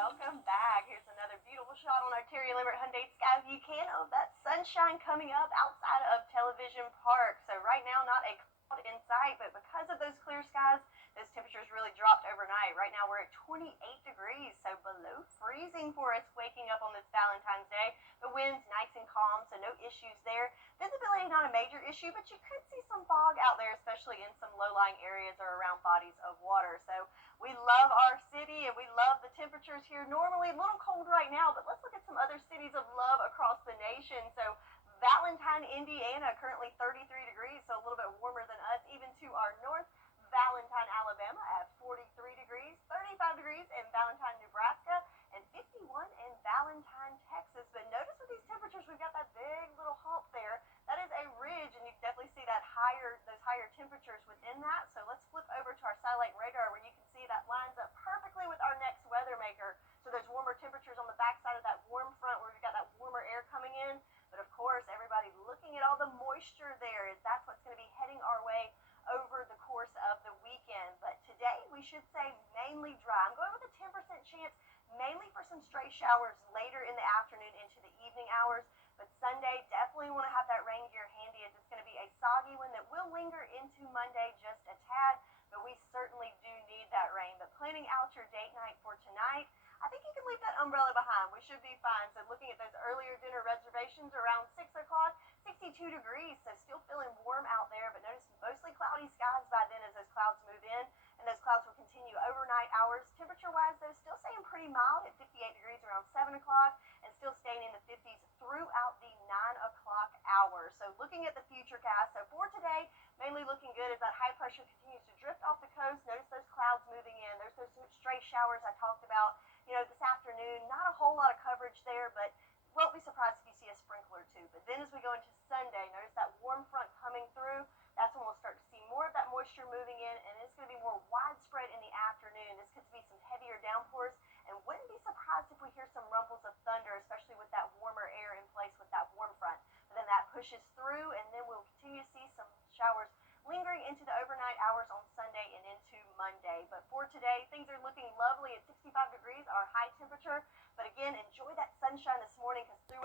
welcome back. Here's another beautiful shot on our Terry Lambert Hyundai Sky View Can of that sunshine coming up outside of Television Park. So right now, not a cloud in sight, but because of those clear skies, those temperatures really dropped overnight. Right now we're at 28 degrees, so below freezing for us waking up on this Valentine's Day. The wind's nice and calm, so no issues there. Visibility not a major issue, but you could see some fog out there, especially in some low-lying areas or around bodies of water. So we love our city and we love the temperatures here. Normally a little cold right now, but let's look at some other cities of love across the nation. So Valentine, Indiana, currently 33 degrees, so a little bit warmer than us, even to our north. Valentine, Alabama at 43 degrees, 35 degrees in Valentine, Nebraska, and 51 in Valentine, Texas. But notice with these temperatures, we've got that big little hump there. That is a ridge, and you can definitely see those higher temperatures within that. So let's flip over to our satellite radar where you can see that lines up perfectly with our next weather maker. So there's warmer temperatures on the backside of that warm front where we've got that warmer air coming in. But of course, everybody looking at all the moisture there, that's what's going to be heading our way over the course of the weekend. But today we should say mainly dry. I'm going with a 10% chance mainly for some stray showers later in the afternoon into the evening hours. But Sunday, definitely want to have that rain gear handy as it's going to be a soggy one that will linger into Monday just a tad. But we certainly do need that rain. But planning out your date night for tonight, I think you can leave that umbrella behind. We should be fine. So looking at those earlier dinner reservations around 6 o'clock, 62 degrees, so still feeling warm out there. But notice mostly cloudy skies by then as those clouds move in. And those clouds will continue overnight hours. Temperature-wise, though, still staying pretty mild at 58 degrees around 7 o'clock and still staying in the 50s throughout the 9 o'clock hour. So looking at the futurecast, so for today, mainly looking good as that high pressure continues to drift off the coast. Notice those clouds moving in. There's those stray showers I talked about. This afternoon, not a whole lot of coverage there, but won't be surprised if you see a sprinkler too. But then as we go into Sunday, notice that warm front coming through. That's when we'll start to see more of that moisture moving in, and it's going to be more widespread in the afternoon. This could be some heavier downpours, and wouldn't be surprised if we hear some rumbles of thunder, especially with that warmer air in place with that warm front. But then that pushes through, and then we'll continue to see some showers lingering into the overnight hours on Sunday and into Monday. But for today, things are looking lovely at 65 degrees, our high temperature. But again, enjoy that sunshine this morning because through